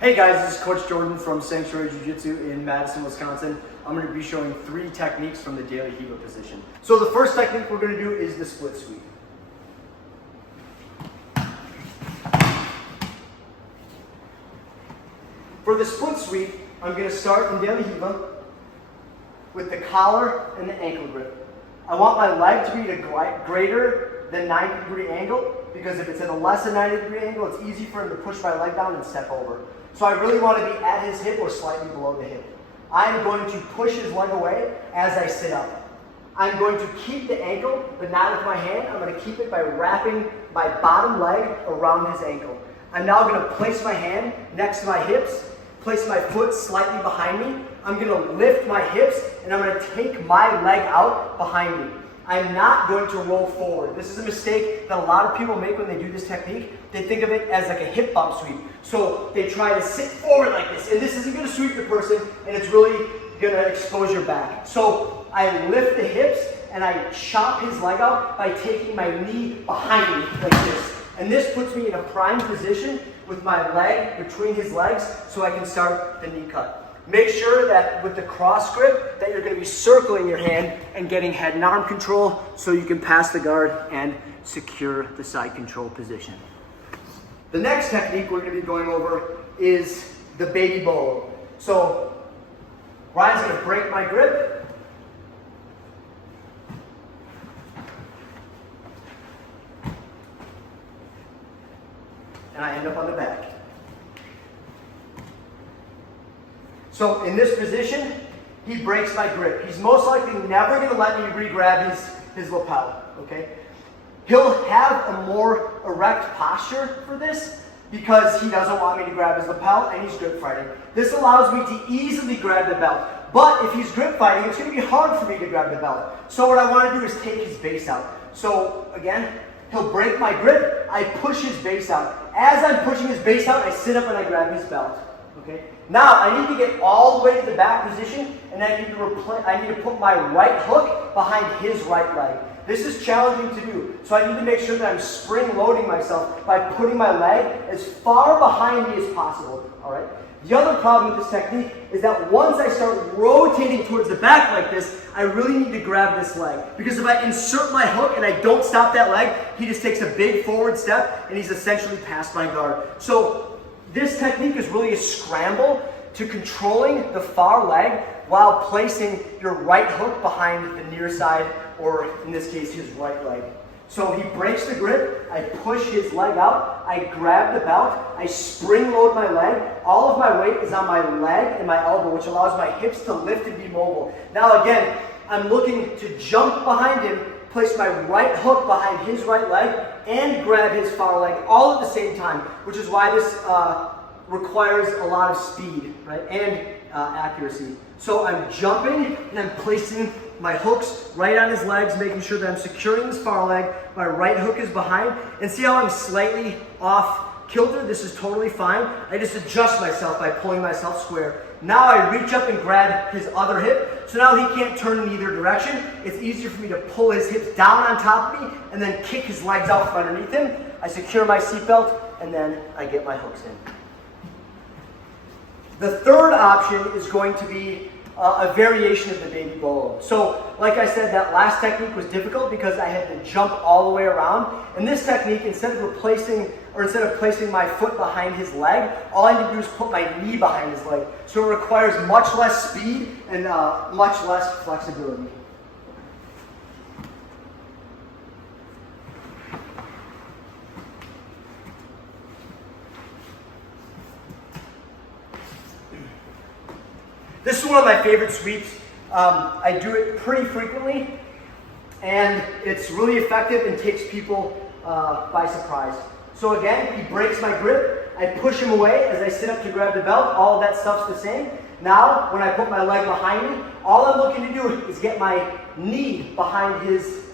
Hey guys, this is Coach Jordan from Sanctuary Jiu-Jitsu in Madison, Wisconsin. I'm going to be showing 3 techniques from the daily Riva position. So the first technique we're going to do is the split sweep. For the split sweep, I'm going to start in daily Riva with the collar and the ankle grip. I want my leg to be at a greater than 90-degree angle, because if it's at a less than 90-degree angle, it's easy for him to push my leg down and step over. So I really want to be at his hip or slightly below the hip. I'm going to push his leg away as I sit up. I'm going to keep the ankle, but not with my hand. I'm going to keep it by wrapping my bottom leg around his ankle. I'm now going to place my hand next to my hips, place my foot slightly behind me. I'm going to lift my hips, and I'm going to take my leg out behind me. I'm not going to roll forward. This is a mistake that a lot of people make when they do this technique. They think of it as like a hip bump sweep. So they try to sit forward like this, and this isn't going to sweep the person, and it's really going to expose your back. So I lift the hips, and I chop his leg out by taking my knee behind me like this. And this puts me in a prime position with my leg between his legs so I can start the knee cut. Make sure that with the cross grip that you're going to be circling your hand and getting head and arm control so you can pass the guard and secure the side control position. The next technique we're going to be going over is the Babybolo. So Ryan's going to break my grip. And I end up on the back. So in this position, he breaks my grip. He's most likely never going to let me re-grab his lapel, okay? He'll have a more erect posture for this because he doesn't want me to grab his lapel and he's grip fighting. This allows me to easily grab the belt. But if he's grip fighting, it's going to be hard for me to grab the belt. So what I want to do is take his base out. So again, he'll break my grip, I push his base out. As I'm pushing his base out, I sit up and I grab his belt. Okay. Now I need to get all the way to the back position, and I need to put my right hook behind his right leg. This is challenging to do, so I need to make sure that I'm spring loading myself by putting my leg as far behind me as possible. All right. The other problem with this technique is that once I start rotating towards the back like this, I really need to grab this leg. Because if I insert my hook and I don't stop that leg, he just takes a big forward step and he's essentially past my guard. So this technique is really a scramble to controlling the far leg while placing your right hook behind the near side, or in this case, his right leg. So he breaks the grip, I push his leg out, I grab the belt, I spring load my leg. All of my weight is on my leg and my elbow, which allows my hips to lift and be mobile. Now again, I'm looking to jump behind him, place my right hook behind his right leg, and grab his far leg all at the same time, which is why this requires a lot of speed, right, and accuracy. So I'm jumping and I'm placing my hooks right on his legs, making sure that I'm securing his far leg. My right hook is behind, and see how I'm slightly off kilter? This is totally fine. I just adjust myself by pulling myself square. Now I reach up and grab his other hip, so now he can't turn in either direction. It's easier for me to pull his hips down on top of me and then kick his legs out from underneath him. I secure my seatbelt, and then I get my hooks in. The third option is going to be a variation of the Babybolo. So, like I said, that last technique was difficult because I had to jump all the way around. In this technique, instead of placing my foot behind his leg, all I need to do is put my knee behind his leg. So it requires much less speed and much less flexibility. This is one of my favorite sweeps. I do it pretty frequently, and it's really effective and takes people by surprise. So again, he breaks my grip. I push him away as I sit up to grab the belt. All of that stuff's the same. Now, when I put my leg behind me, all I'm looking to do is get my knee behind his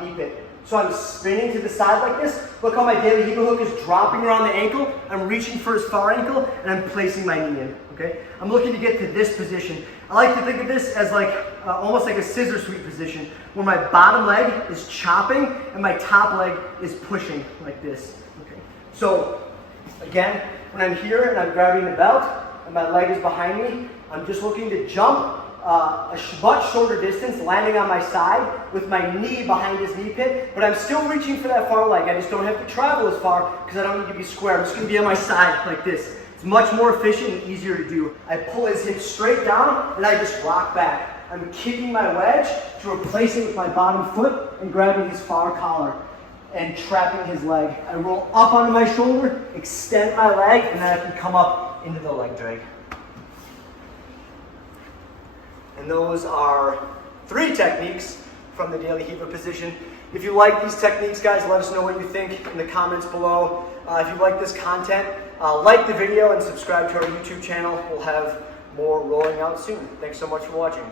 knee pit. So I'm spinning to the side like this. Look how my daily Riva hook is dropping around the ankle. I'm reaching for his far ankle, and I'm placing my knee in. Okay? I'm looking to get to this position. I like to think of this as like almost like a scissor sweep position, where my bottom leg is chopping and my top leg is pushing like this. Okay? So again, when I'm here and I'm grabbing the belt and my leg is behind me, I'm just looking to jump a much shorter distance, landing on my side with my knee behind his knee pit, but I'm still reaching for that far leg. I just don't have to travel as far because I don't need to be square. I'm just going to be on my side like this. It's much more efficient and easier to do. I pull his hips straight down and I just rock back. I'm kicking my wedge to replace it with my bottom foot and grabbing his far collar and trapping his leg. I roll up onto my shoulder, extend my leg, and then I can come up into the leg drag. And those are 3 techniques from the daily Riva position. If you like these techniques, guys, let us know what you think in the comments below. If you like this content, like the video and subscribe to our YouTube channel. We'll have more rolling out soon. Thanks so much for watching.